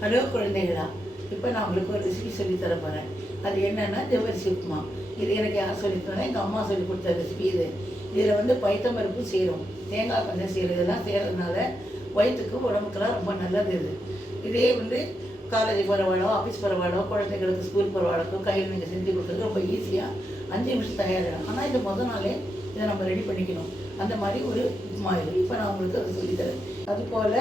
Hello குழந்தைகளா, இப்போ நான் உங்களுக்கு ஒரு ரெசிபி சொல்லித்தர போகிறேன். அது என்னென்னா ஜவ்வரிசி உப்புமா. இது எனக்கு யார் சொல்லித்தரேன்? எங்கள் அம்மா சொல்லி கொடுத்த ரெசிபி இது. இதில் வந்து பைத்தம்பருப்பு சேரும், தேங்காய் கொஞ்சம் சேரும். இதெல்லாம் செய்கிறதுனால வயிற்றுக்கு உடம்புக்கெல்லாம் ரொம்ப நல்லது. இதே வந்து காலேஜ் போகிறவாடோ, ஆஃபீஸ் போகிறவாடோ, குழந்தைங்களுக்கு ஸ்கூல் போகிறவாடக்கும் கையில் நீங்கள் செஞ்சு கொடுக்குறது ரொம்ப ஈஸியாக 5 நிமிஷம் தயாரிடும். ஆனால் இது நாளே இதை நம்ம ரெடி பண்ணிக்கணும். அந்த மாதிரி ஒரு உப்புமா இது. இப்போ நான் உங்களுக்கு அதை சொல்லித்தரேன். அதுபோல்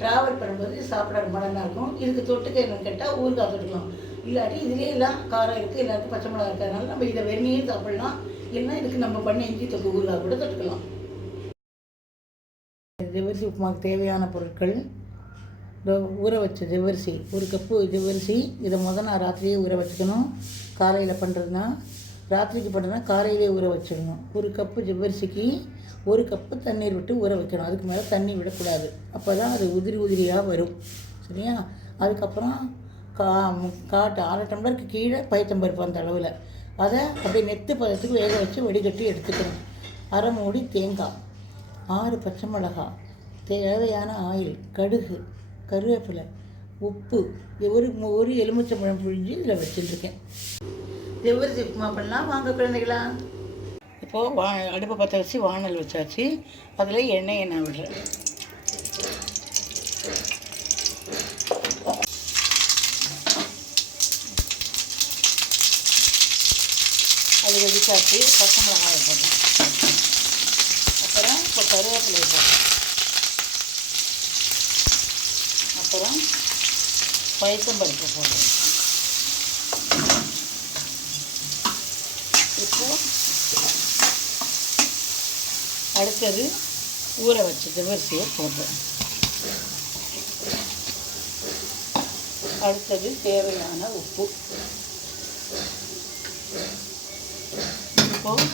ட்ராவல் பண்ணும்போது சாப்பிட ரொம்ப நல்லா இருக்கும். இதுக்கு தொட்டுக்க என்னன்னு கேட்டால் ஊறுகாய் தொட்டுக்கலாம். இல்லாட்டி இதுலேயே எல்லாம் காரம் இருக்குது, எல்லாருக்கும் பச்சை மிளகா இருக்கிறதுனால நம்ம இதை வெந்நீர் சாப்பிடலாம். இல்லைன்னா இதுக்கு நம்ம பண்ண இஞ்சி தொக்கு ஊறுகாய் கூட தொட்டுக்கலாம். ஜவ்வரிசி உப்புமாவுக்கு தேவையான பொருட்கள்: ஊற வச்ச ஜவ்வரிசி 1 கப்பு ஜவ்வரிசி. இதை நாள் ராத்திரியே ஊற வச்சுக்கணும். காலையில் பண்ணுறதுனா ராத்திரிக்கு பண்ணுறதுனா காலையிலே ஊற வச்சிடணும். 1 கப்பு ஜவ்வரிசிக்கு 1 கப்பு தண்ணீர் விட்டு ஊற வைக்கணும். அதுக்கு மேலே தண்ணி விடக்கூடாது. அப்போ தான் அது உதிரியாக வரும். சரியா? அதுக்கப்புறம் காட்டு 1/2 டம்ளருக்கு கீழே பைத்தம்பருப்பு அந்த அளவில். அதை அப்படியே நெத்து பதத்துக்கு வேக வச்சு வடிகட்டி எடுத்துக்கணும். 1/2 மூடி தேங்காய், 6 பச்சை மிளகாய், தேவையான ஆயில், கடுகு, கருவேப்பிலை, உப்பு, ஒரு எலுமிச்சம்பழம் புழிஞ்சு இதில் வச்சுட்டுருக்கேன். ஜவ்வரிசி உப்புமா பண்ணலாம் வாங்க குழந்தைகளா. இப்போது அடுப்பை பற்ற வச்சு வானல் வச்சாச்சு. அதில் எண்ணெயை நான் விடுறேன். அது வெடிச்சாச்சு. பச்சை மிளகாயை போடுறேன். அப்புறம் இப்போ கருவேப்பிலை போடுறேன். அப்புறம் பைத்தம்பருப்பு போடுறேன். இப்போது அடுத்தது ஊற வச்ச ஜவ்வரிசியை போடுறேன். அடுத்தது தேவையான உப்பு. இப்போது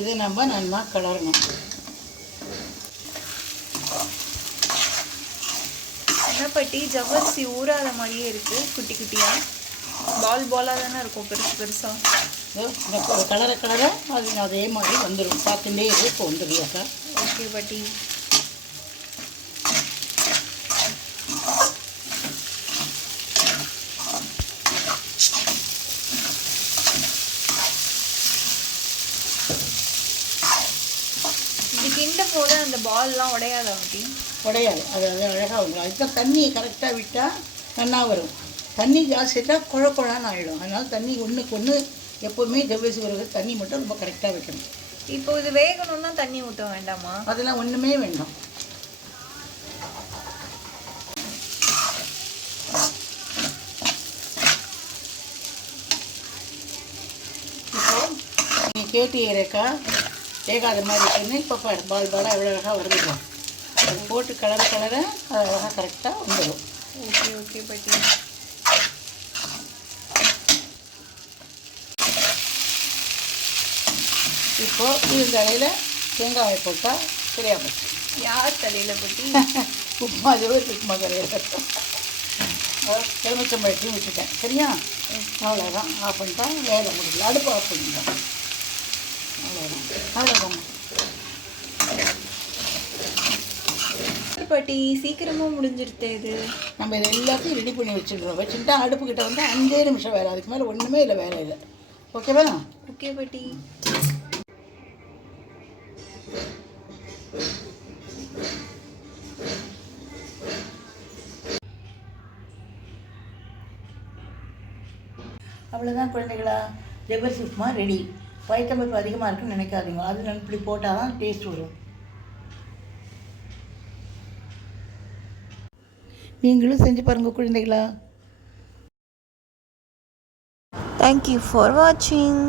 இது நம்ம நல்லா கிளறணும். என்ன பாட்டி, ஜவ்வரிசி ஊறாத மாதிரியே இருக்குது. குட்டி குட்டியாக பாலாக தானே இருக்கும், பெருசாக. கலரை அது அதே மாதிரி வந்துடும். பார்த்துட்டே இருக்கு, இப்போ வந்துடுவாக்கா. ஓகே பாட்டி. இது கிண்ட போது அந்த பால்லாம் உடையாதா பாட்டி? உடையாது. அது அழகாக வந்துடும். அதுதான் தண்ணியை கரெக்டாக விட்டால் நல்லா வரும். தண்ணி ஜாஸ்திட்டால் குழான்னு ஆகிடும். அதனால் தண்ணி ஒன்றுக்கு ஒன்று எப்போவுமே ஜவ்வரிசி ஊற தண்ணி மட்டும் ரொம்ப கரெக்டாக வைக்கணும். இப்போ இது வேகணும்னா தண்ணி ஊற்ற வேண்டாமா? அதெல்லாம் ஒன்றுமே வேண்டாம். இப்போ நீங்கள் கேட்டியரேக்கா வேகாத மாதிரி இருக்குன்னு இப்போ பாலாக எவ்வளோ அழகாக வருதுக்கலாம். அது போட்டு கலர அது அழகாக கரெக்டாக வந்துடும். ஓகே ஓகே பாட்டி. இப்போது இந்த தலையில் தேங்காயை போட்டால் சரியாக போச்சு. யார் தலையில் போட்டி? உப்புமா ஜவ்வரிசி உப்புமா தலையில் எலுமிச்சம்பழத்தையும் விட்டுட்டேன். சரியா? அவ்வளோதான். ஆஃப் பண்ணிட்டா வேலை முடியல. அடுப்பு ஆஃப் பண்ணிட்டோம். அவ்வளோதான். பாட்டி சீக்கிரமாக முடிஞ்சிருது. இது நம்ம இதை எல்லாத்தையும் ரெடி பண்ணி வச்சுட்டா அடுப்புக்கிட்ட வந்து 5 நிமிஷம் வேலை. அதுக்கு மேலே ஒன்றுமே இல்லை, வேலை இல்லை. ஓகேவா? ஓகே பாட்டி. அவ்வளோதான் குழந்தைகளா, ஜவ்வரிசி உப்புமா ரெடி. பைத்தம்பருப்பு அதிகமாக இருக்குன்னு நினைக்காதீங்க. அது நான் இப்படி போட்டால் தான் டேஸ்ட் வரும். நீங்களும் செஞ்சு பாருங்கள் குழந்தைகளா. தேங்க்யூ ஃபார் வாட்சிங்.